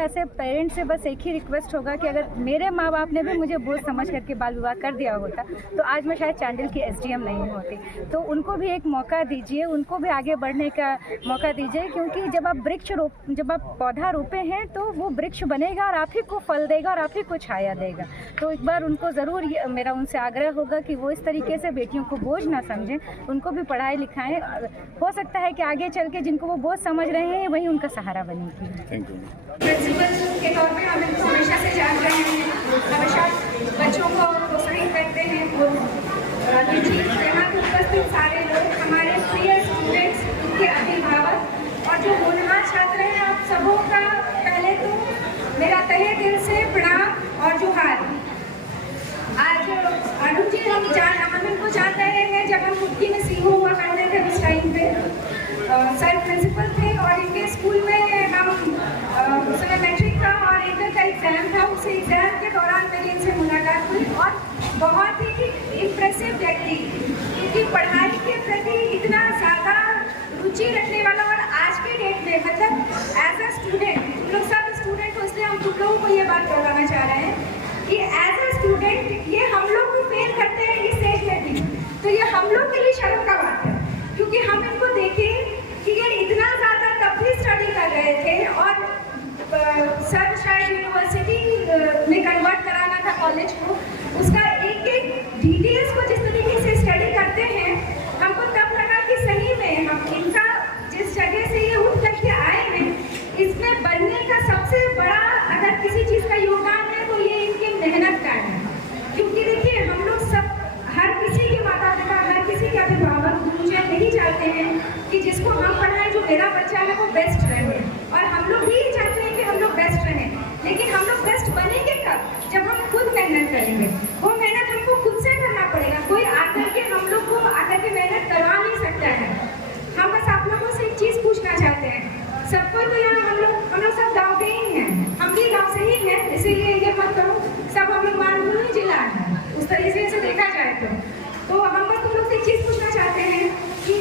ऐसे पेरेंट्स से बस एक ही रिक्वेस्ट होगा कि अगर मेरे माँ बाप ने भी मुझे बोझ समझ करके बाल विवाह कर दिया होता तो आज मैं शायद चांडिल की SDM नहीं होती। तो उनको भी एक मौका दीजिए, उनको भी आगे बढ़ने का मौका दीजिए, क्योंकि जब आप पौधा रोपे हैं तो वो वृक्ष बनेगा और आप ही को फल देगा और आप ही को छाया देगा। तो एक बार उनको ज़रूर मेरा उनसे आग्रह होगा कि वो इस तरीके से बेटियों को बोझ ना समझें, उनको भी पढ़ाई लिखाएं। हो सकता है कि आगे चल के जिनको वो बोझ समझ रहे हैं वही उनका सहारा बनेगी। Thank you. प्रिंसिपल के तौर पे हम इनको हमेशा से जान रहे हैं, हमेशा बच्चों को प्रोत्साहित करते हैं। यहाँ उपस्थित सारे लोग, हमारे प्रिय स्टूडेंट्स, उनके अभिभावक और जो होनहार छात्र हैं, आप सबों का पहले तो मेरा तहे दिल से प्रणाम और जोहार। आज अनुज जी हम इनको जान रहे हैं जब हम मुट्ठी में सीहो हुआ करते थे उस टाइम पे सर प्रिंसिपल थे और इनके स्कूल में हम उस समय मैट्रिक का और इंटर का एग्ज़ाम था। उस एग्ज़ाम के दौरान मेरी इनसे मुलाकात हुई और बहुत ही इम्प्रेसिव व्यक्ति, इनकी पढ़ाई के प्रति इतना ज़्यादा रुचि रखने वाला। और आज के डेट में मतलब एज अ स्टूडेंट, तुम लोग सब स्टूडेंट हो इसलिए हम तुम लोगों को ये बात बताना चाह रहे हैं कि एज अ स्टूडेंट ये हम लोग भी फेल करते हैं इस एज में भी, तो ये हम लोग के लिए शर्म का बात है, क्योंकि हम इनको देखें कि ये इतना ज़्यादा तब भी स्टडी कर रहे थे और सर शायद यूनिवर्सिटी में कन्वर्ट कराना था कॉलेज को, उसका एक डिटेल्स को जिस तरीके से स्टडी करते हैं, हमको तब लगा कि सही में हम इनका जिस जगह से ये उठ करके आए हैं इसमें बनने का सबसे बड़ा अगर किसी चीज़ का योगदान है तो ये इनकी मेहनत का है। क्योंकि देखिए हम लोग सब, हर किसी के माता पिता, हर किसी के अभिभावक मुझे नहीं चाहते हैं कि जिसको हम पढ़ाएं, जो मेरा बच्चा है वो बेस्ट रहे, और हम लोग भी चाहते हैं कि हम लोग बेस्ट रहें। लेकिन हम लोग बेस्ट बनेंगे कब? जब हम खुद मेहनत करेंगे। वो मेहनत हमको खुद से करना पड़ेगा, कोई आकर के हम लोग को आकर के मेहनत करवा नहीं सकता है। हम बस आप लोगों से एक चीज़ पूछना चाहते हैं, सबको तो यहाँ हम लोग सब गाँव के ही हैं, हम भी गाँव से ही हैं, इसीलिए ये मत करो सब हम लोग मानपुर जिला है उस तरीके से देखा जाए तो हम बस तुम लोग से एक चीज़ पूछना चाहते हैं कि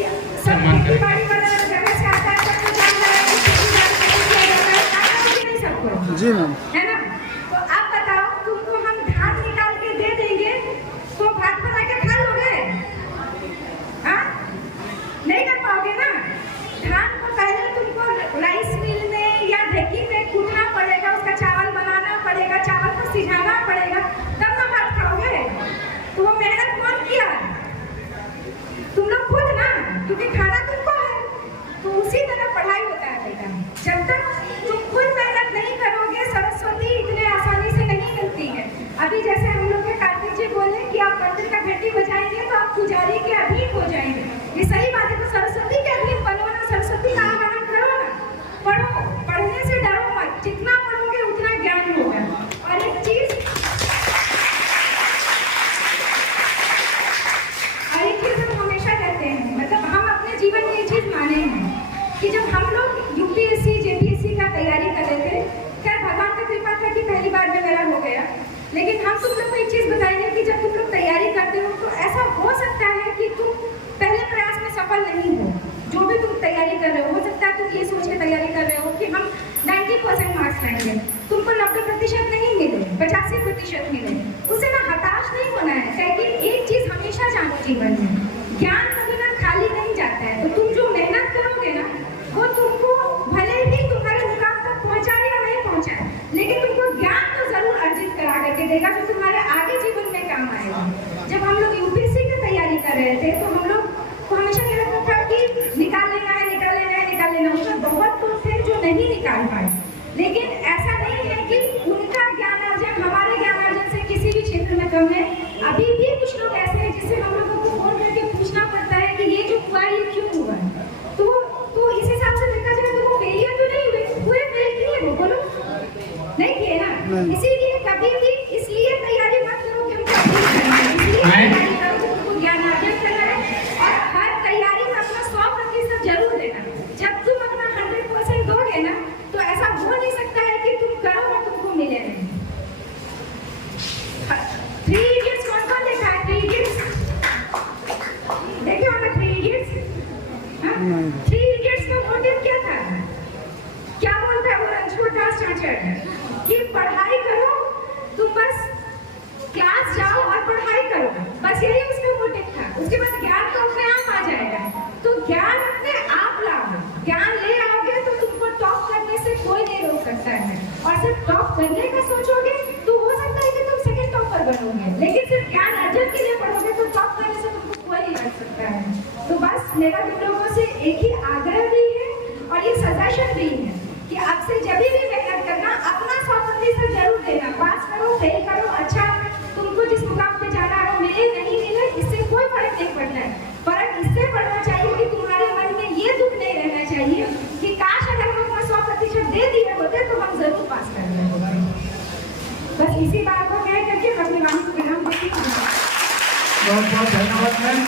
सब खेती बाड़ी वाला जगह से आता है, सब जानता है नहीं सबको, जी मैम, है ना? तो आप बताओ, तुमको हम धान निकाल के दे देंगे तो भात बना के खा लोगे? हाँ, नहीं कर पाओगे ना। धान को पहले तुमको राइस मिल में या ढेकी में कूटना पड़ेगा, उसका चावल बनाना पड़ेगा, चावल को सिझाना पड़ेगा, तब ना भात खाओगे। तो वो मेहनत कौन किया? तुम लोग खुद ना, क्योंकि खाना तुमको है। तो उसी तरह पढ़ाई होता है बेटा, जब तक तुम खुद मेहनत नहीं करोगे सरस्वती इतने आसानी से नहीं मिलती है। अभी जैसे हम लोग के कार्तिक जी बोले कि आप मंदिर का घंटी बजाएंगे तो आप पुजारी के अधीन हो जाएंगे, ये सही बात है। तो सरस्वती के अधीन बनो ना, सरस्वती का आगमन करो ना, पढ़ो, पढ़ने से डरो मत, जितना पढ़ोगे उतना ज्ञान होगा। और एक चीज हम हमेशा कहते हैं, मतलब हम अपने जीवन में ये चीज माने हैं कि जब हम लोग UPSC JPSC का तैयारी कर रहे थे, खैर भगवान का कृपा था कि पहली बार में मेरा हो गया, लेकिन हम तुम लोग को एक चीज बताएंगे कि जब तुम लोग तैयारी करते हो तो ऐसा हो सकता है कि तुम पहले प्रयास में सफल नहीं हो। जो भी तुम तैयारी कर रहे हो सकता है तुम ये सोच के तैयारी कर रहे हो कि हम 90% मार्क्स लाएंगे, तुमको 90% नहीं मिले, 85% मिले, उससे ना हताश नहीं होना है। क्योंकि एक चीज हमेशा जानो जीवन में, ज्ञान कभी ना खाली नहीं जाता है। तो तुम जो मेहनत करोगे ना, वो तुमको भले ही तुम्हारे मुकाम तक पहुंचाए या नहीं पहुंचाए, लेकिन तुमको ज्ञान तो जरूर अर्जित करा करके देगा जो तुम्हारे आगे जीवन में काम आएगा। जब हम लोग UPSC की तैयारी कर रहे थे तो हम लोग को हमेशा ये लगता था कि निकाल लेना है, निकाल लेना है, निकाल लेना। उसमें बहुत लोग थे जो नहीं निकाल पाए, लेकिन ऐसा नहीं है कि उनका ज्ञानार्जन हमारे ज्ञानार्जन से किसी भी क्षेत्र में कम है। अभी भी कुछ लोग ऐसे हैं जिससे हम लोगों को फोन करके पूछना पड़ता है कि ये जो हुआ ये क्यों हुआ। तो इस हिसाब से देखा जाए तो वो फेलियर तो नहीं हुए, फेल किए वो, बोलो नहीं किए ना। इसीलिए कभी भी इसलिए तैयारी मत करो कि हमको इसलिए तैयारी करो कि तुमको ज्ञानार्जन करना है, और हर तैयारी में अपना 100% जरूर देना। जब तुम अपना 100% दोगे ना तो ऐसा हो नहीं सकता है कि तुम करो और तुमको मिले नहीं। 3 Idiots कौन देखा है? 3 Idiots देखे हो ना? 3 Idiots, 3 Idiots का मोटिव क्या था? क्या बोलता है वो रणछोड़ दास चाचड़? हैं कि पढ़ाई करो, तुम बस क्लास जाओ और पढ़ाई करो, बस यही उसका मोटिव था। उसके बाद ज्ञान तो अपने आप आ जाएगा, तो ज्ञान अपने आप लाओ, ज्ञान ले आओगे तो तुमको टॉप करने से कोई नहीं रोक सकता है। और सिर्फ टॉप करने का सोचोगे तो हो सकता है कि तुम सेकंड टॉपर बनोगे, लेकिन सिर्फ ज्ञान अर्जन के लिए पढ़ोगे तो टॉप करने से तुमको कोई नहीं कर सकता है। तो बस मेरा तुम लोगों से एक ही आग्रह भी है और ये सजेशन भी है कि आपसे जब भी मेहनत करना, अपना 100% जरूर देना। पास करो, फेल करो, अच्छा तुमको जिस मुकाम पे जाना है मिले नहीं मिले, इससे कोई फर्क नहीं पड़ता है। फर्क इससे पड़ना चाहिए कि तुम्हारे मन में ये दुख नहीं रहना चाहिए कि काश अगर हम अपना 100% दे दिए होते तो हम जरूर पास कर रहे होते। बस इसी बात को कह करके अपने नाम को विराम देती हूँ। बहुत बहुत धन्यवाद मैम,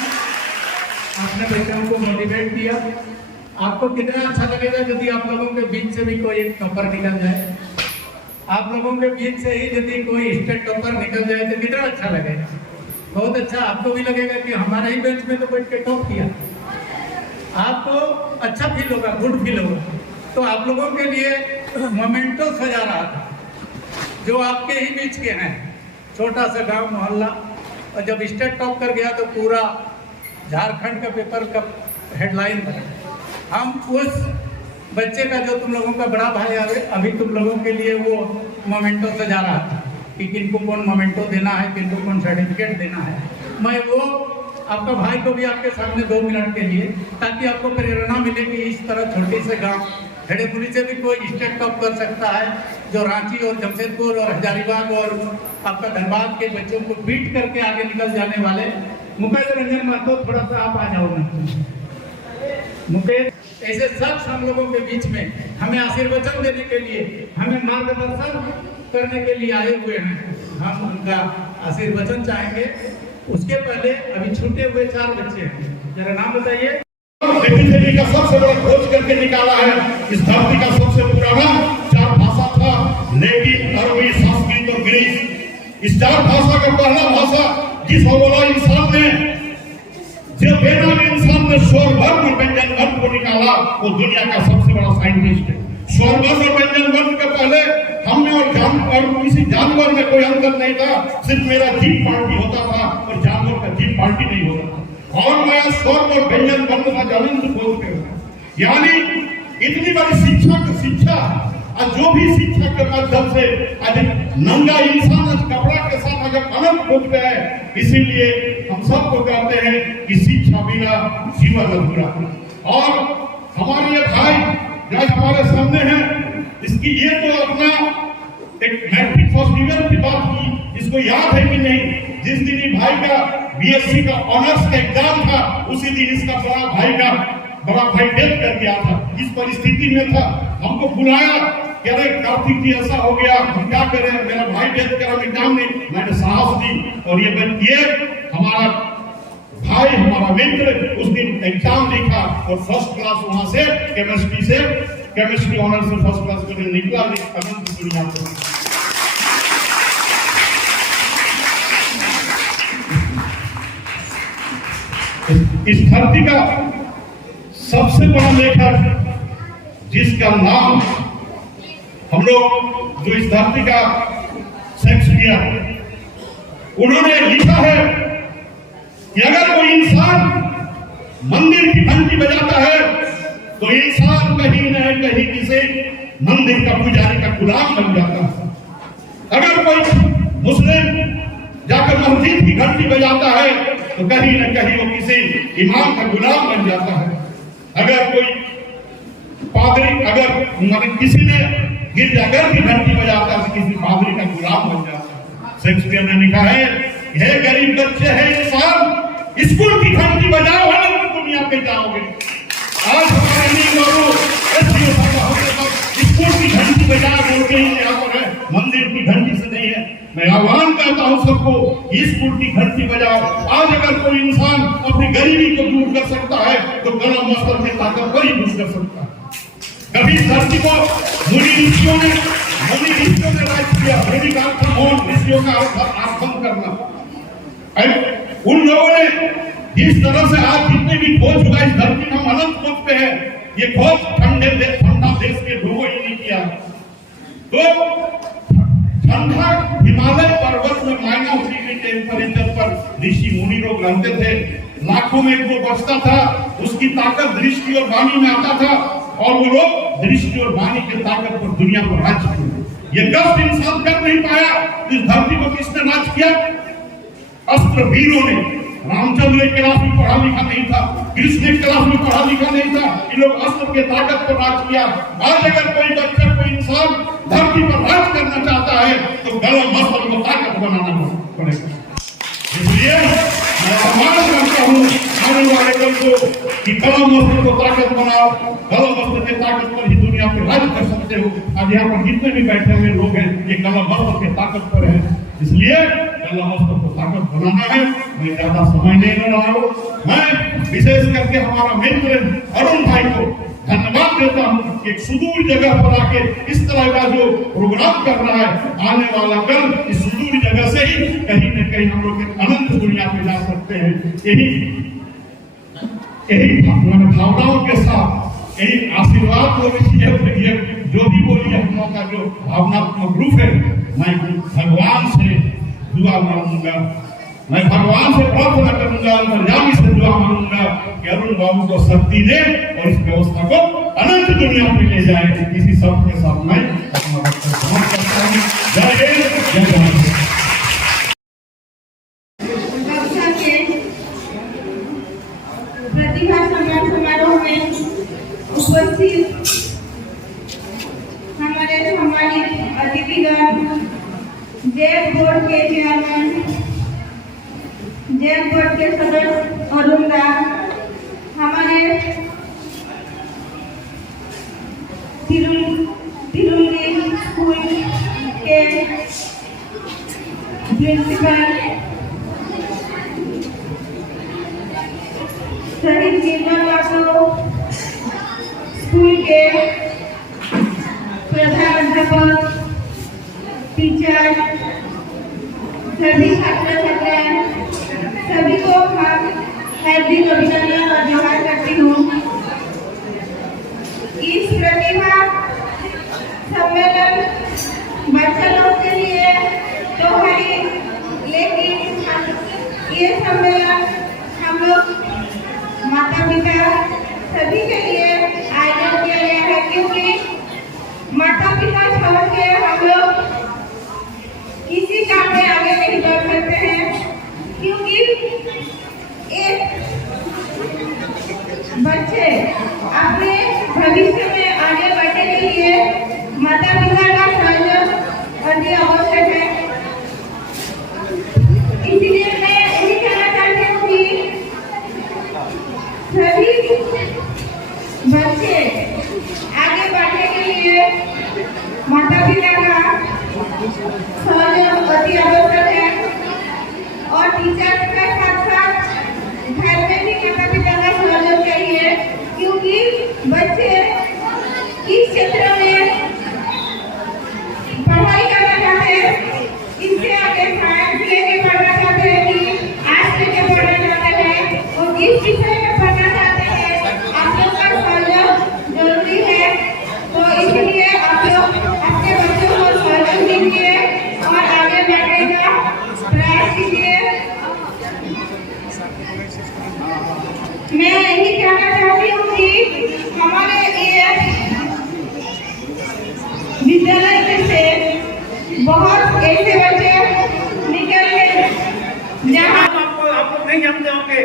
आपने बच्चों को मोटिवेट किया। आपको कितना अच्छा लगेगा यदि आप लोगों के बीच से भी कोई एक टॉपर निकल जाए। आप लोगों के बीच से ही यदि कोई स्टेट टॉपर निकल जाए तो कितना अच्छा लगेगा। बहुत अच्छा, आपको भी लगेगा कि हमारा ही बेंच में तो बैठ के टॉप किया। आपको अच्छा फील होगा, गुड फील होगा। तो आप लोगों के लिए मोमेंटो सजा रहा था जो आपके ही बीच के हैं, छोटा सा गांव मोहल्ला, और जब स्टेट टॉप कर गया तो पूरा झारखंड का पेपर का हेडलाइन बना। हम उस बच्चे का जो तुम लोगों का बड़ा भाई अभी तुम लोगों के लिए वो मोमेंटो सजा रहा था कि किनको कौन मोमेंटो देना है, किनको कौन सर्टिफिकेट देना है। मैं वो आपका भाई को भी आपके सामने 2 मिनट के लिए, ताकि आपको प्रेरणा मिले कि इस तरह छोटे से गांव हेडेपुरी से भी कोई स्टेट टॉप कर सकता है, जो रांची और जमशेदपुर और हजारीबाग और आपका धनबाद के बच्चों को बीट करके आगे निकल जाने वाले। मुकेश रंजन महतो, थोड़ा सा आप आ जाओ ना। मुकेश ऐसे सब हम लोगों के बीच में हमें आशीर्वचन देने के लिए, हमें मार्गदर्शन करने के लिए आए हुए हैं। हम उनका आशीर्वचन चाहेंगे। उसके पहले अभी छूटे हुए 4 बच्चे हैं, जरा नाम बताइए। पृथ्वी का सबसे बड़ा खोज करके निकाला है। इस धरती का सबसे पुराना 4 भाषा था, लेकिन अरबी, संस्कृत और ग्रीक। इस 4 भाषा का पहला भाषा जिस बोला इंसान ने, जो बेनामी इंसान ने स्वर वर्ण व्यंजन वर्ण को निकाला, वो दुनिया का सबसे बड़ा साइंटिस्ट है। स्वर वर्ण और व्यंजन वर्ण के पहले हमने और किसी जानवर में कोई अंतर नहीं था। सिर्फ मेरा जीभ पार्टी होता था और जानवर का जीभ पार्टी नहीं होता था। और मैं स्वर और व्यंजन वर्ण का ज्वलंत बोलते हुए, यानी इतनी बड़ी शिक्षा और जो भी शिक्षा के माध्यम से आज नंगा इंसान कपड़ा के साथ अगर अनंत खोज गया है, इसीलिए हम सबको कहते हैं कि शिक्षा बिना जीवन अधूरा। और हमारे ये भाई जो हमारे सामने हैं, इसकी ये तो अपना एक मैट्रिक फर्स्ट डिवीजन की बात की, इसको याद है कि नहीं? जिस दिन ये भाई का बीएससी का ऑनर्स का एग्जाम था, उसी दिन इसका बड़ा भाई डेथ कर गया था। इस परिस्थिति में था, हमको बुलाया कि अरे कार्तिक जी ऐसा हो गया, हम क्या करें, मेरा भाई डेथ करा, एग्जाम में मैंने साहस दी। और ये हमारा भाई, हमारा मित्र उस दिन एग्जाम लिखा और फर्स्ट क्लास वहां से केमिस्ट्री ऑनर्स से फर्स्ट क्लास में निकला। अनंत दुनिया को इस धरती का सबसे बड़ा लेखक जिसका नाम हम लोग, जो इस धरती का शेक्सपियर, उन्होंने लिखा है कि अगर कोई इंसान मंदिर की घंटी बजाता है तो इंसान कहीं न कहीं किसी मंदिर का पुजारी का गुलाम बन जाता है। अगर कोई मुस्लिम जाकर मस्जिद की घंटी बजाता है तो कहीं न कहीं वो किसी इमाम का गुलाम बन जाता है। अगर कोई पादरी, अगर किसी ने गिरजाघर की घंटी बजाता है तो किसी पादरी का गुलाम बन जाता है। शेक्सपियर ने लिखा है, हे गरीब बच्चे हैं इंसान, स्कूल की घंटी बजाओ, अलग दुनिया पे जाओगे। आज हमारे नहीं लोगों स्कूल की घंटी बजा बोलते ही यहाँ पर है, मंदिर की घंटी से नहीं है। मैं आह्वान करता हूँ सबको, स्कूल की घंटी बजाओ। आज अगर कोई इंसान अपनी गरीबी को दूर कर सकता है तो गरम मस्तर में ताकतवर ही दूर कर सकता है। कभी धरती को मुनि ऋषियों ने राज किया, ऋषियों का आगमन करना। उन लोगों ने जिस तरह से आज जितने भी खोज हुआ इस धरती में, हम अनंत खोज पे है, ये खोज ठंडा देश के लोगों ही नहीं किया। तो ठंडा हिमालय पर्वत में -डिग्री टेम्परेचर पर ऋषि मुनि लोग रहते थे। लाखों में वो बचता था, उसकी ताकत दृष्टि और वाणी में आता था, और वो लोग दृष्टि और वाणी के ताकत पर दुनिया को राज किया। ये कष्ट इंसान कर नहीं पाया। इस धरती को किसने राज किया? अस्त्र वीरों ने। रामचंद्र एक क्लास में पढ़ा लिखा नहीं था, कृष्ण एक क्लास में पढ़ा लिखा नहीं था, इन लोग अस्त्र के ताकत पर राज किया। आज अगर कोई बच्चा, कोई इंसान धरती पर राज करना चाहता है तो कलम अस्त्र को ताकत बनाना पड़ेगा। इसलिए मैं आह्वान करता हूँ आने वाले कल को कि कलम अस्त्र को ताकत बनाओ। कलम अस्त्र के ताकत पर ही दुनिया पे राज कर सकते हो। आज यहाँ पर जितने भी बैठे हुए लोग हैं ये कलम अस्त्र के ताकत पर है। इसलिए कलम अस्त्र को ताकत बनाना है। मैं ज्यादा समय नहीं ले रहा हूँ। मैं विशेष करके हमारा मित्र अरुण भाई को धन्यवाद देता हूँ कि एक सुदूर जगह पर आके इस तरह का जो प्रोग्राम कर रहा है। आने वाला कल इस सुदूर जगह से ही कहीं न कहीं हम लोग अनंत दुनिया में जा सकते हैं। यही भावनाओं के साथ, यही आशीर्वाद जो भी बोलिए हम लोग का जो भावनात्मक रूप है, मैं भगवान से दुआ मांगूंगा, मैं भगवान से प्रार्थना करूंगा, अंतर्यामी से दुआ मांगूंगा कि अरुण बाबू को शक्ति दे और इस व्यवस्था को अनंत दुनिया में ले जाए। इसी सब के साथ मैं अपना वक्तव्य समाप्त करता हूँ। जय हिंद, जय भारत। प्रतिभा सम्मान समारोह में उपस्थित हमारे सम्मानित अतिथिगण, जैक बोर्ड के चेयरमैन, जैक बोर्ड के सदस्य अरुण दा, हमारे तिरुंगी स्कूल के प्रिंसिपल, शहीद जीवन वासो स्कूल के प्रधानाध्यापक, टीचर, सभी छात्र छात्राएं, सभी को हम हार्दिक अभिनंदन और जोहार करती हूँ। इस प्रतिभा सम्मेलन बच्चा लोग के लिए तो है, लेकिन ये सम्मेलन हम लोग माता पिता सभी के लिए आयोजन किया गया है, क्योंकि माता पिता छोड़ के हम लोग किसी काम में आगे नहीं बढ़ सकते हैं। क्योंकि एक बच्चे अपने भविष्य में आगे बढ़ने के लिए माता पिता का सहयोग अति आवश्यक है। इसलिए मैं यही कहना चाहती हूँ कि सभी बच्चे आगे बढ़ने के लिए माता पिता का सहयोग अति आवश्यक है, और टीचर के साथ साथ घर में भी माता पिता का सहयोग चाहिए, क्योंकि बच्चे इस क्षेत्र में पढ़ाई करना चाहते हैं, इससे आगे साइंस लेके पढ़ना चाहते हैं कि आर्ट्स लेके पढ़ना चाहते हैं, और इस विषय में पढ़ना चाहते हैं, आप लोग का सहयोग जरूरी है। तो इसलिए आप लोग अपने बच्चों को सहयोग दीजिए और आगे बढ़ने का प्रयास कीजिए। मैं यही कहना चाहती हूँ कि हमारे ये विद्यालय से बहुत ऐसे बच्चे निकल गए जहाँ आप लोग नहीं जानते होंगे,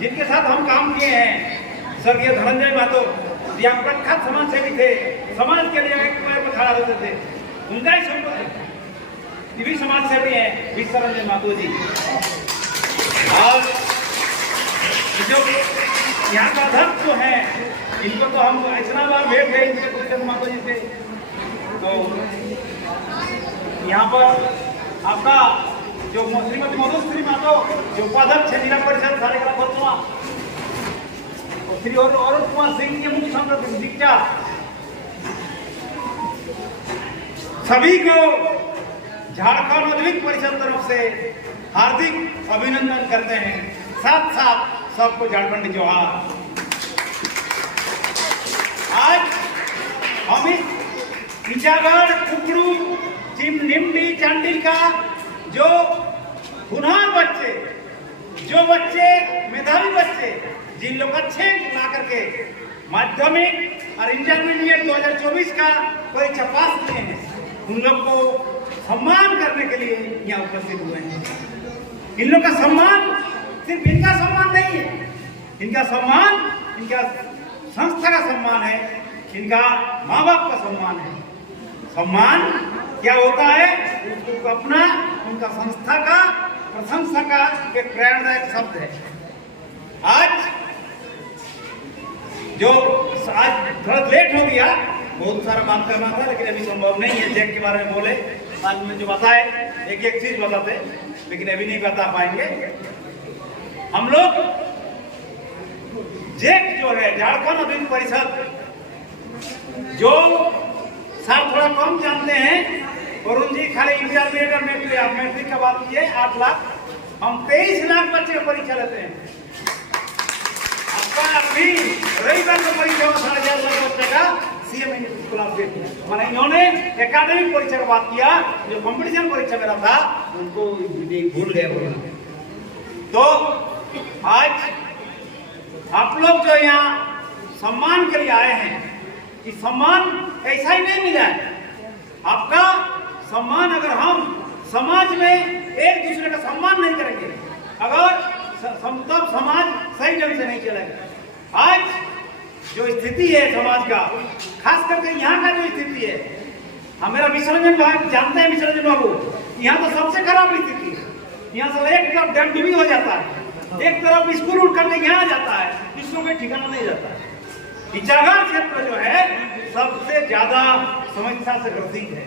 जिनके साथ हम काम किए हैं। स्वर्गीय धनंजय महतो या प्रख्यात समाज सेवी थे, समाज के लिए एक पैर पर खड़ा होते थे। उनका ही संपर्क भी समाज सेवी है विश्वरंजन महतो जी। और जो यहाँ का अध्यक्ष जो है, इनको तो हम इतना बार भेंट गए इनके पुष्कर महतो जी से। तो यहाँ पर आपका जो श्रीमती मधुश्री महतो जो उपाध्यक्ष है जिला परिषद कार्यक्रम वर्तमा, और श्री अरुण कुमार सिंह के मुख्य संरक्षक, सभी को झारखंड औद्योगिक परिषद तरफ से हार्दिक अभिनंदन करते हैं। साथ साथ सबको झारखंड जोहार। आज हम इस टीचागढ़, कुकड़ू, निम्बी, चांडिल का जो हुनर बच्चे, जो बच्चे मेधावी बच्चे, जिन लोग अच्छे ला करके माध्यमिक और इंटरमीडिएट 2024 का परीक्षा पास किए हैं, उन लोग को सम्मान करने के लिए यहाँ उपस्थित हुए हैं। इन लोग का सम्मान सिर्फ इनका सम्मान नहीं है, इनका सम्मान इनका संस्था का सम्मान है, इनका माँ बाप का सम्मान है। सम्मान क्या होता है? उसको अपना उनका संस्था का प्रशंसा का एक प्रेरणादायक शब्द है। आज थोड़ा लेट हो गया, बहुत सारा बात करना था, लेकिन अभी संभव नहीं है। जैक के बारे में बोले, बाद में जो बताए एक एक चीज बताते, लेकिन अभी नहीं बता पाएंगे। हम लोग जैक जो है झारखंड अभिन्न परिषद, जो सर थोड़ा कम जानते हैं, वरुण जी खाली इंटरमीडिएट और मैट्रिक का बात किए 8 लाख, हम 23 लाख बच्चे की परीक्षा लेते हैं। आपका अभी रविवार को परीक्षा में 4.5 लाख बच्चे का सीएम स्कॉलरशिप, मैंने इन्होंने एकेडमिक परीक्षा का बात किया, जो कंपटीशन परीक्षा मेरा था उनको भूल गए बोलना। तो आज आप लोग जो यहाँ सम्मान के लिए आए हैं, कि सम्मान ऐसा ही नहीं मिला है। आपका सम्मान अगर हम समाज में एक दूसरे का सम्मान नहीं करेंगे, अगर तब समाज सही ढंग से नहीं चलेगा। आज जो स्थिति है समाज का, खास करके यहाँ का जो स्थिति है, हमारा विसर्जन जानते हैं, विसर्जन बाबू, यहाँ तो सबसे खराब स्थिति है। यहाँ से एक तरफ डंडुबी हो जाता है, एक तरफ स्कूल उठ करके यहाँ जाता है, स्कूल में ठिकाना नहीं जाता है। टीचागढ़ क्षेत्र जो है सबसे ज्यादा समस्या से ग्रसित है।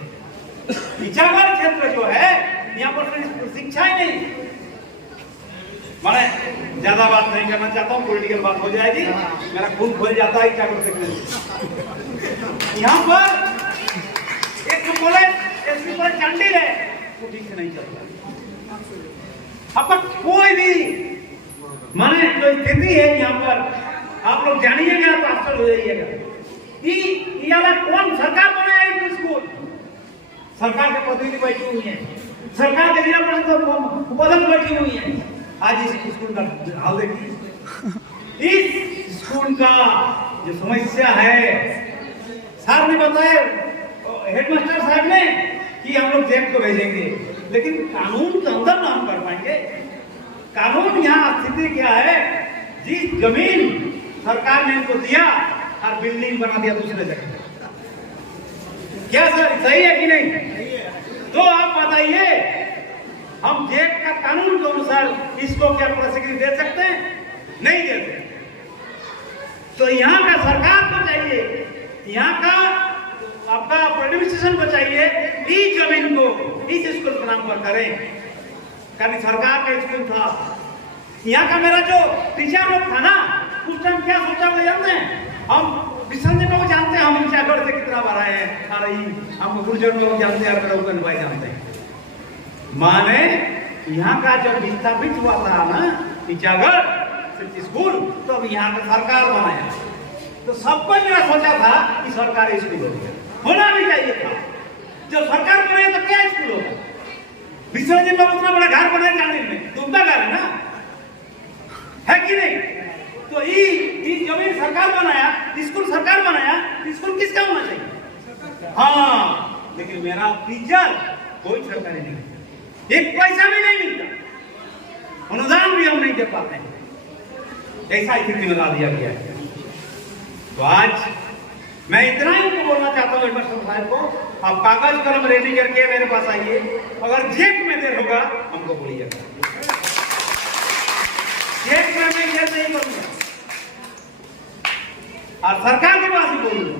टीचागढ़ क्षेत्र जो है यहाँ पर शिक्षा ही नहीं। मैं ज्यादा बात नहीं करना चाहता हूँ, पॉलिटिकल बात हो जाएगी, मेरा खून खोल जाता है टीचागढ़ देखने से। यहाँ पर एक कॉलेज एसपी कॉलेज चांडिल है, वो ठीक से नहीं चलता। आपका कोई भी माने जो स्थिति है यहाँ पर, आप लोग जानिएगा तो आश्चर्य हो जाइएगा। कौन सरकार बनाया स्कूल? सरकार के प्रतिनिधि बैठी हुई है, सरकार के जिला परिषद उपाध्यक्ष बैठी हुई है। आज इस स्कूल का हाल देखिए। इस स्कूल का जो समस्या है, सर ने बताया, हेडमास्टर साहब ने, कि हम लोग जैक को भेजेंगे, लेकिन कानून के अंदर ना हम कर पाएंगे। कानून यहाँ स्थिति क्या है, जिस जमीन सरकार ने इनको दिया और बिल्डिंग बना दिया दूसरे जगह। क्या सर सही है कि नहीं? तो आप बताइए, हम जेक का कानून के अनुसार इसको क्या प्रोसिक्यूट दे सकते हैं? नहीं दे सकते। तो यहाँ का सरकार को चाहिए, यहाँ का आपका एडमिनिस्ट्रेशन को चाहिए, इस जमीन को इस स्कूल के नाम पर करें। कारण सरकार का स्कूल था, यहाँ का मेरा जो टीचर लोग था ना, उस टाइम क्या सोचा हुआ जानते हैं? हम विसर्जन लोग जानते हैं, हम टीचागढ़ से कितना बार आए हैं, आ रही हम गुर्जर लोग जानते हैं, रघुगन भाई जानते हैं। माने यहाँ का जब विस्थापित हुआ था ना टीचागढ़ स्कूल, तो अब यहाँ का सरकार बनाया, तो सबको मेरा सोचा था कि सरकारी स्कूल होना भी चाहिए था। जब सरकार बनाए तो क्या स्कूल होगा? विसर्जन लोग उतना बड़ा घर बनाए चांडिल में, तो उनका घर है ना, है कि नहीं? तो ये जमीन सरकार बनाया, स्कूल सरकार बनाया, स्कूल किसका होना चाहिए? हाँ, लेकिन मेरा टीचर कोई सरकारी नहीं, एक पैसा भी नहीं मिलता, अनुदान भी हम नहीं दे पाते हैं, ऐसा स्थिति में ला दिया गया है। तो आज मैं इतना ही तो बोलना चाहता हूँ हेडमास्टर साहब को, आप कागज कलम रेडी करके मेरे पास आइए, अगर जेक में देर होगा हमको बोलिएगा, जेक में मैं देर नहीं करूंगा, और सरकार के पास ही बोलूंगा।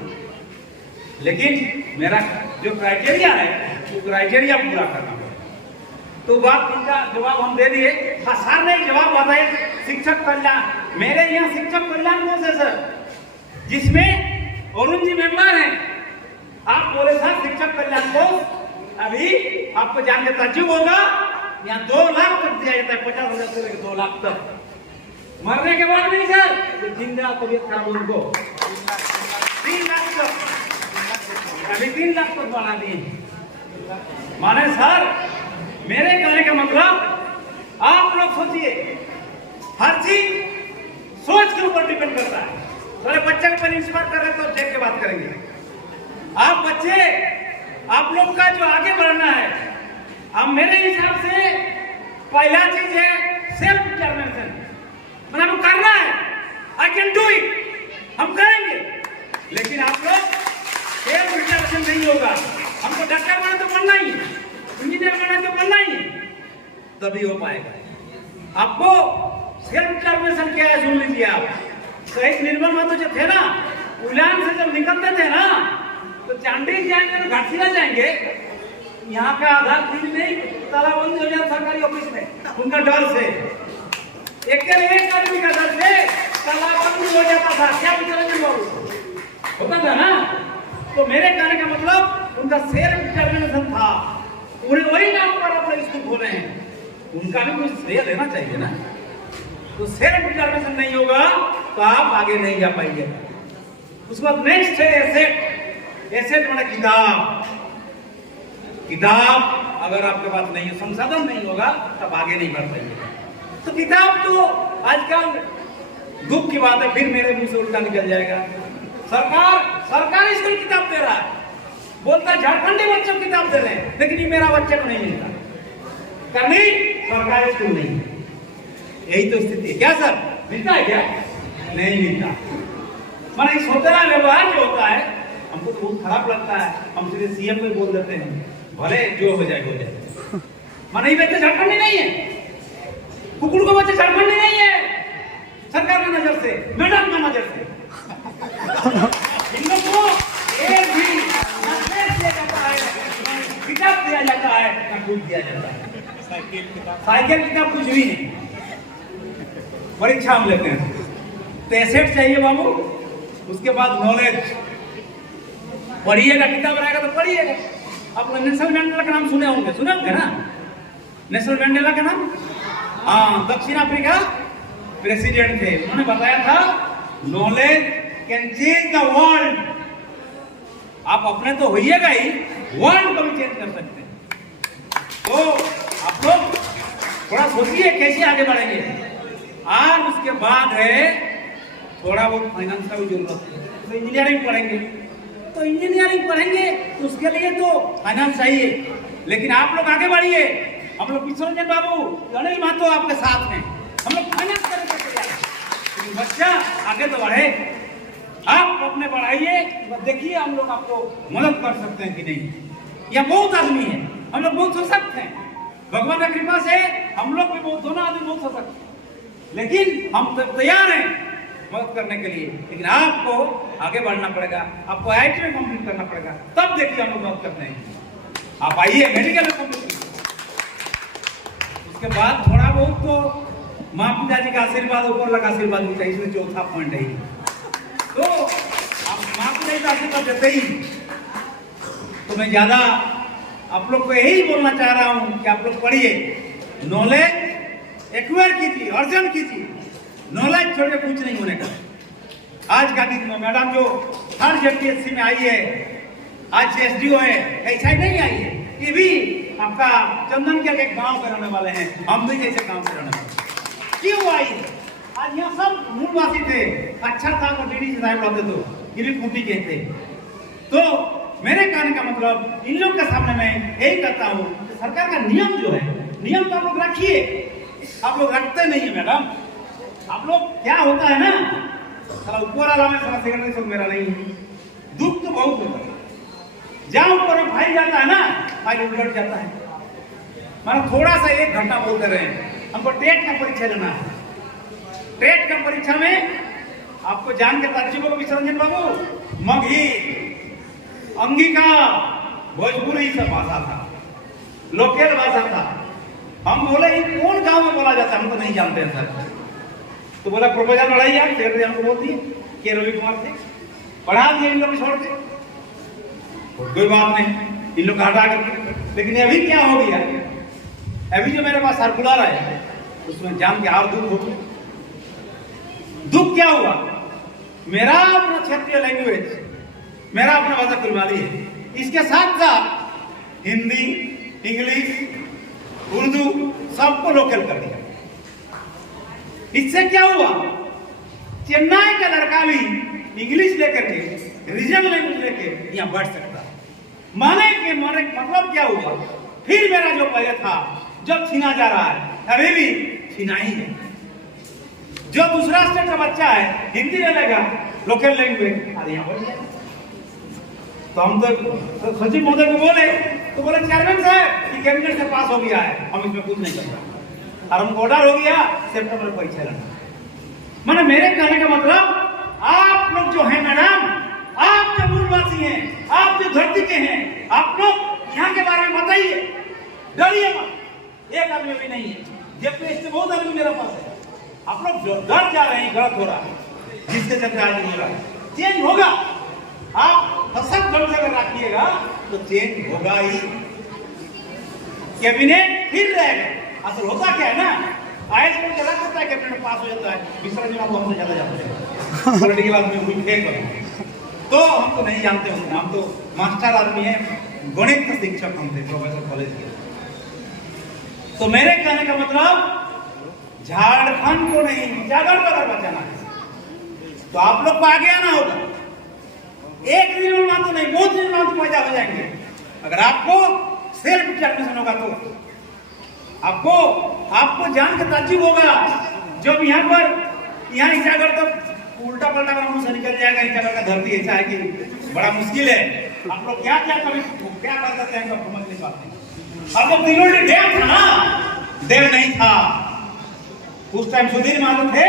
लेकिन मेरा जो क्राइटेरिया है वो क्राइटेरिया पूरा करना है। तो बात का जवाब हम दे दिए। सर ने जवाब बताया शिक्षक कल्याण, मेरे यहाँ शिक्षक कल्याण कोष है सर, जिसमें अरुण जी मेंबर हैं। आप बोले सर शिक्षक कल्याण कोष, अभी आपको जान के ताज्जुब होगा, यहाँ 2 लाख तक दिया जाता है, 50,000 से लेकर 2 लाख तक, मरने के बाद नहीं सर, जिंदा तबियत खराब उनको 3 लाख तक। अभी 3 लाख तक बढ़ा दिए। माने सर, मेरे कहने का मतलब आप लोग सोचिए, हर चीज सोच के ऊपर डिपेंड करता है। थोड़े बच्चे को पहले इंस्पायर कर रहे तो देख के बात करेंगे। आप बच्चे, आप लोग का जो आगे बढ़ना है, अब मेरे हिसाब से पहला चीज है सेल्फ डिटर्मिनेशन। मतलब हमको करना है, आई कैन डू इट, हम करेंगे। लेकिन आप लोग सेल्फ डिटर्मिनेशन नहीं होगा। हमको डॉक्टर बना तो बनना ही, इंजीनियर बना तो बनना ही, तभी हो पाएगा। आपको सेल्फ डिटर्मिनेशन क्या है सुन लीजिए आप। शहीद निर्मल महतो जो थे ना, उलान से जब निकलते थे ना, तो चांडी जाएंगे, घाटशिला जाएंगे, यहाँ का आधार खुली नहीं, तालाबंदी हो जाए सरकारी ऑफिस में, उनका डर से एक आदमी का डर से तालाबंदी हो जाता था। क्या विचार होता था ना। तो मेरे कहने का मतलब उनका सेल्फ डिटर्मिनेशन था। उन्हें वही नाम पर अपने स्कूल खोले हैं, उनका भी कुछ श्रेय लेना चाहिए ना। तो सेल्फ डिटर्मिनेशन नहीं होगा तो आप आगे नहीं जा पाएंगे। उसके बाद नेक्स्ट है एसेट। एसेट माने किताब। किताब अगर आपके पास नहीं है, संसाधन नहीं होगा, तब आगे नहीं बढ़ पाएंगे। तो किताब तो आजकल दुख की बात है, फिर मेरे मुंह से उल्टा निकल जाएगा। सरकारी स्कूल किताब दे रहा है, बोलता है झारखंडी बच्चों को किताब दे रहे हैं, लेकिन ये मेरा बच्चे को नहीं मिलता। करनी सरकारी स्कूल नहीं है। यही तो स्थिति है। क्या सर, मिलता है क्या? नहीं मिलता। माने सोतेरा व्यवहार जो होता है, हमको तो बहुत खराब लगता है। हम सीधे सीएम को बोल देते हैं, भले जो हो जाए हो जाए। माने ये बच्चे झारखंडी नहीं है, कुकुर को बच्चे झारखंडी नहीं है। सरकार की नजर से, मैडम की नजर से इन लोग को एक भी मैसेज दिया जाता है, किताब दिया जाता है, ना कुछ दिया जाता है। साइकिल किताब कुछ भी नहीं। परीक्षा हम लेते हैं तो एसेट चाहिए बाबू, उसके बाद नॉलेज। पढ़िएगा, किताब रहेगा तो पढ़िएगा। आप नेल्सन मंडेला का नाम सुने होंगे ना? नेल्सन मंडेला का नाम, हाँ, दक्षिण अफ्रीका प्रेसिडेंट थे। उन्होंने बताया था knowledge can change the world. आप अपने तो होइएगा ही, वर्ल्ड को भी चेंज कर सकते हैं। तो आप लोग थोड़ा सोचिए कैसे आगे बढ़ेंगे। और उसके बाद है थोड़ा बहुत फाइनेंस का भी जरूरत है, तो इंजीनियरिंग पढ़ेंगे। तो इंजीनियरिंग पढ़ेंगे तो उसके लिए तो फाइनेंस चाहिए। लेकिन आप लोग आगे बढ़िए। हम लोग विश्वरंजन बाबू, अनिल महतो आपके साथ हैं, हम लोग फाइनेंस करने के तैयार हैं। बच्चा आगे तो बढ़े, आप अपने बढ़ाइए, देखिए हम लोग आपको मदद कर सकते हैं कि नहीं। या बहुत आदमी है, हम लोग बहुत सशक्त हैं, भगवान की कृपा से हम लोग भी बहुत, दोनों आदमी बहुत सशक्त हैं। लेकिन हम तो तैयार हैं मदद करने के लिए। लेकिन आपको आगे बढ़ना पड़ेगा, आपको आईआईटी में कंप्लीट करना पड़ेगा, तब देखिए हम लोग मदद करते हैं। आप आइए मेडिकल में कंप्लीट कीजिए। उसके बाद थोड़ा बहुत तो माँ पिताजी का आशीर्वाद, ऊपर लगा आशीर्वाद भी चाहिए। इसमें चौथा पॉइंट है। तो आप माँ पिताजी का आशीर्वाद देते ही, तो मैं ज्यादा आप लोग को यही बोलना चाह रहा हूँ कि आप लोग पढ़िए, नॉलेज एक्वायर कीजिए, अर्जन कीजिए। नॉलेज छोड़ के कुछ नहीं होने का। आज का दिन में मैडम जो हर जेपीएससी में आई है, आज एसडीओ है, ऐसा ही नहीं आई है। ये भी आपका चंदन के एक गांव के रहने वाले हैं, हम भी जैसे गांव के रहने वाले। क्यों आई? आज यहाँ सब मूलवासी थे। अच्छा था अगर डीडी साहब रहते तो ये भी खूटी कहते। तो मेरे कहने का मतलब इन लोग के सामने मैं यही कहता हूँ, सरकार का नियम जो है, नियम तो आप लोग रखिए। आप लोग रखते नहीं है मैडम। आप लोग क्या होता है ना, साला ऊपर वाला में साला सेक्रेटरी सब मेरा नहीं है। दुख तो बहुत होता है। जहाँ ऊपर में भाई जाता है ना, भाई उलट जाता है। मतलब थोड़ा सा 1 घंटा बोलते रहे, हमको टेट का परीक्षा लेना है। टेट का परीक्षा में आपको जान के ताज्जुब होगा विश्वरंजन बाबू, मगही, अंगिका, भोजपुरी सब भाषा था, लोकल भाषा था। हम बोले ये कौन गांव में बोला जाता है, हम तो नहीं जानते हैं सर। तो बोला प्रोपोजल बढ़ाइए आप, सेक्रेटरी हमको बोल दिए के रवि कुमार थे, पढ़ा दिए इन लोग छोड़ के। कोई बात नहीं, इन लोग हटा करके। लेकिन अभी क्या हो गया, अभी जो मेरे पास सर्कुलर आया उसमें जान के और दुख हो गया। दुख क्या हुआ, मेरा अपना क्षेत्रीय लैंग्वेज, मेरा अपना भाषा कुलवाली है, इसके साथ साथ हिंदी, इंग्लिश, उर्दू सबको लोकल कर दिया। इससे क्या हुआ, चेन्नई का लड़का भी इंग्लिश लेकर के, रीजनल लैंग्वेज लेके यहाँ बढ़ सकता है। माने के मतलब क्या हुआ, फिर मेरा जो पहले था जब छीना जा रहा है, अभी भी छीना ही है। जो दूसरा स्टेट का बच्चा है हिंदी ले लेगा, लोकल लैंग्वेज, अरे यहाँ बढ़ जाएगा। तो हम तो सचिव महोदय को बोले, तो बोले चेयरमैन साहब ये कैबिनेट से पास हो गया है, हम इसमें कुछ नहीं कर सकते, और हमको ऑर्डर हो गया सितंबर में परीक्षा लेना। माने मेरे कहने का मतलब, आप लोग जो है मैडम, आप जो मूलवासी हैं, आप जो धरती के हैं, आप लोग यहाँ के बारे में बताइए, डरिए मत। एक आदमी भी नहीं है, जबकि इससे बहुत आदमी मेरे पास है। आप लोग जो डर जा रहे हैं, गलत हो रहा है, जिसके चलते आज हो रहा है। चेंज होगा, आप हसब ढंग से अगर रखिएगा तो चेंज होगा ही। कैबिनेट फिर रहेगा। असल होता क्या है ना, आईएएस को चला करता है, कैबिनेट पास हो जाता है, दूसरा जगह तो हमसे ज्यादा जाते हैं पॉलिटिकल आदमी को फेंक कर। तो हम तो नहीं जानते होंगे, हम तो मास्टर आदमी है, गणित के शिक्षक हम थे, प्रोफेसर कॉलेज के। तो मेरे कहने का मतलब, झारखंड को नहीं, जागर को अगर बचाना है तो आप लोग को आगे आना होगा। एक निर्माण तो नहीं, बहुत निर्माण तो पैदा हो जाएंगे अगर आपको सेल्फ डिटर्मिनेशन होगा। तो आपको जान के ताज्जुब होगा जब यहाँ ईसागढ़ तो उल्टा पलटा कर मुंह से निकल जाएगा। ईसागढ़ का धरती ऐसा है कि बड़ा मुश्किल है। आप लोग क्या क्या कर सकते हैं समझ नहीं पाते। अब जब तिलोड़ी डैम था ना, डैम नहीं था उस टाइम, सुधीर महतो थे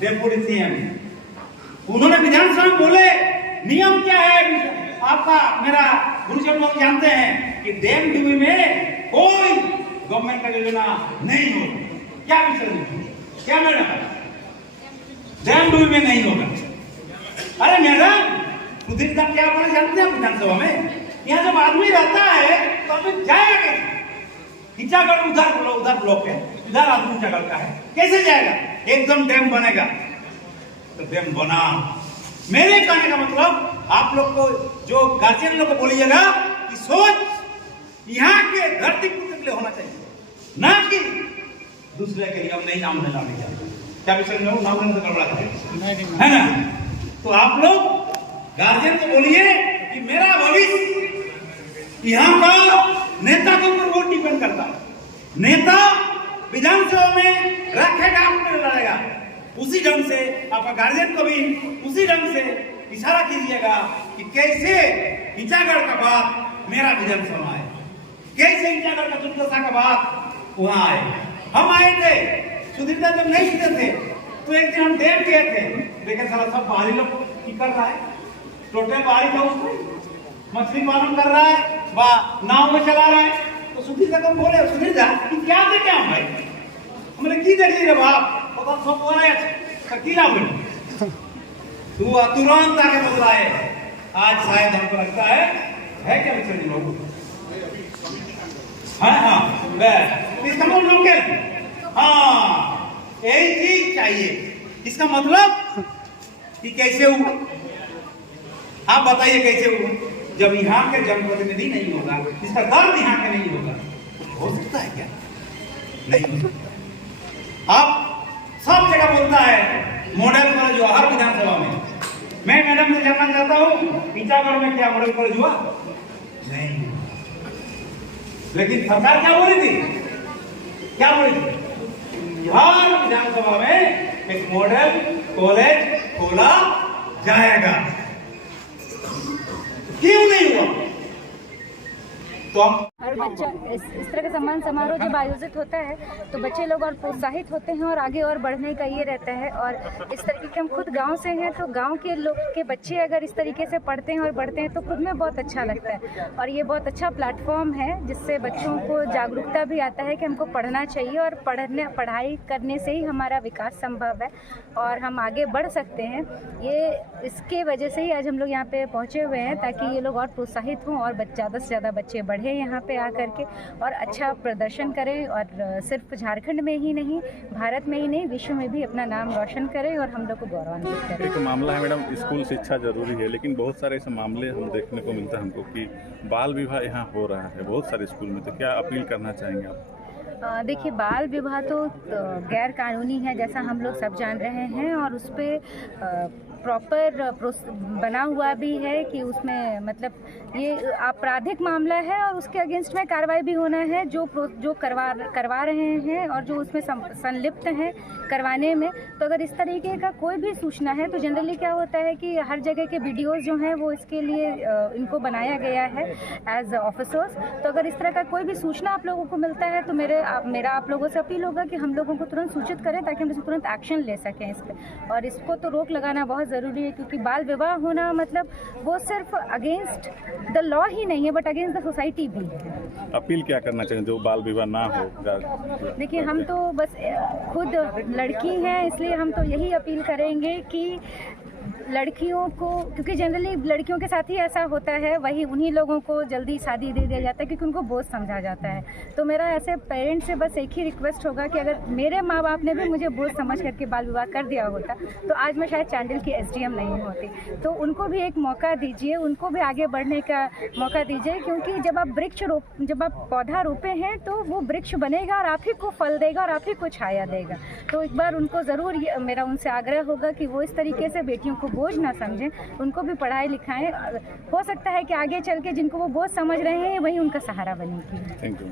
डेप्यूटी सीएम। उन्होंने विधानसभा में बोले नियम क्या है आपका, मेरा गुरुजन लोग जानते हैं कि डैम डूबी में कोई गवर्नमेंट का योजना नहीं होगा। क्या विषय, क्या मैडम, डैम डूबी में नहीं होगा। अरे मैडम, सुधीर दा क्या बोले जानते हैं विधानसभा में, यहाँ जब आदमी रहता है तो आदमी जाएगा कैसे? ईसागढ़ उधर ब्लॉक है, इधर आदमी ईसागढ़ का है, कैसे जाएगा? एकदम डैम बनेगा। तो डैम बना। मेरे कहने का मतलब, आप लोग को जो गार्जियन लोग को बोलिएगा कि सोच यहाँ के धरती पुत्र के लिए होना चाहिए, ना कि दूसरे के लिए। हम नहीं नाम लेना नहीं चाहते, क्या विषय में नाम लेने से गड़बड़ा है ना। तो आप लोग गार्जियन को बोलिए कि मेरा भविष्य यहाँ का नेता के ऊपर वोट डिपेंड करता है। नेता विधानसभा में रखेगा, अपने लड़ेगा, उसी ढंग से आपका गार्जियन को भी उसी ढंग से इशारा कीजिएगा कि कैसे ईसागढ़ का बात मेरा विधानसभा है, कैसे ईसागढ़ का दुर्दशा का बात वहां आए। हम आए थे, सुधीर दा जब नहीं जीते थे तो एक दिन हम डैम गए थे, लेकिन सारा सब बाहरी लोग की कर रहा है, टोटल बाहरी था, उसमें मछली पालन कर रहा है, नाव में चला रहा है। तो सुधीर दा को बोले, सुधीर दा कि क्या देखे हम भाई, हमने की देख ली रे बाप, पता सब हो रहा है की ना बोले तू तुरंत आके बोल रहा है। आज शायद हमको लगता है क्या विषय लोग, हाँ इसका मतलब लोकल, हाँ यही चीज चाहिए। इसका मतलब कि कैसे हुआ, आप बताइए कैसे हुआ? जब यहाँ के जनप्रतिनिधि नहीं होगा, इसका दर्द यहाँ के नहीं होगा, हो सकता है क्या? नहीं हो सकता। आप सब जगह बोलता है मॉडल कॉलेज हुआ हर विधानसभा में। मैं मैडम से जानना चाहता हूँ ईसागढ़ में क्या मॉडल कॉलेज हुआ? नहीं। लेकिन सरकार क्या बोली थी, क्या बोली थी? हर विधानसभा में एक मॉडल कॉलेज खोला जाएगा। क्यों नहीं हुआ? तो और बच्चा इस तरह का सम्मान समारोह जब आयोजित होता है तो बच्चे लोग और प्रोत्साहित होते हैं और आगे और बढ़ने का ये रहता है। और इस तरीके के, हम खुद गांव से हैं तो गांव के लोग के बच्चे अगर इस तरीके से पढ़ते हैं और बढ़ते हैं तो खुद में बहुत अच्छा लगता है। और ये बहुत अच्छा प्लेटफॉर्म है जिससे बच्चों को जागरूकता भी आता है कि हमको पढ़ना चाहिए और पढ़ाई करने से ही हमारा विकास संभव है और हम आगे बढ़ सकते हैं। ये इसके वजह से ही आज हम लोग यहाँ पे पहुँचे हुए हैं ताकि ये लोग और प्रोत्साहित हों और ज़्यादा से ज़्यादा बच्चे बढ़ें पढ़े यहाँ पे आकर के और अच्छा प्रदर्शन करें और सिर्फ झारखंड में ही नहीं, भारत में ही नहीं, विश्व में भी अपना नाम रोशन करें और हम लोग को गौरवान्वित करें। एक मामला है मैडम, स्कूल शिक्षा जरूरी है, लेकिन बहुत सारे ऐसे मामले हम देखने को मिलता है हमको कि बाल विवाह यहाँ हो रहा है बहुत सारे स्कूल में, तो क्या अपील करना चाहेंगे आप? देखिए, बाल विवाह तो गैर कानूनी है जैसा हम लोग सब जान रहे हैं और उस पर प्रॉपर बना हुआ भी है कि उसमें मतलब ये आपराधिक मामला है और उसके अगेंस्ट में कार्रवाई भी होना है जो करवा रहे हैं और जो उसमें संलिप्त हैं करवाने में। तो अगर इस तरीके का कोई भी सूचना है तो जनरली क्या होता है कि हर जगह के वीडियोस जो हैं वो इसके लिए इनको बनाया गया है एज ऑफिसर्स। तो अगर इस तरह का कोई भी सूचना आप लोगों को मिलता है तो मेरा आप लोगों से अपील होगा कि हम लोगों को तुरंत सूचित करें ताकि हम इस तुरंत एक्शन ले सकें इस पर। और इसको तो रोक लगाना बहुत ज़रूरी है क्योंकि बाल विवाह होना मतलब वो सिर्फ अगेंस्ट द लॉ ही नहीं है बट अगेंस्ट द सोसाइटी भी है। अपील क्या करना चाहिए जो बाल विवाह ना हो? देखिए, हम तो बस खुद लड़की हैं इसलिए हम तो यही अपील करेंगे कि लड़कियों को, क्योंकि जनरली लड़कियों के साथ ही ऐसा होता है, वही उन्हीं लोगों को जल्दी शादी दे दिया जाता है क्योंकि उनको बोझ समझा जाता है। तो मेरा ऐसे पेरेंट्स से बस एक ही रिक्वेस्ट होगा कि अगर मेरे माँ बाप ने भी मुझे बोझ समझ करके बाल विवाह कर दिया होता तो आज मैं शायद चांडिल की SDM नहीं होती। तो उनको भी एक मौका दीजिए, उनको भी आगे बढ़ने का मौका दीजिए क्योंकि जब आप पौधा रोपे हैं तो वो वृक्ष बनेगा और आप ही को फल देगा और आप ही को छाया देगा। तो एक बार उनको ज़रूर मेरा उनसे आग्रह होगा कि वो इस तरीके से बेटियों को बोझ ना समझें, उनको भी पढ़ाई लिखाएं। हो सकता है कि आगे चल के जिनको वो बोझ समझ रहे हैं वही उनका सहारा बनेगी। Thank you.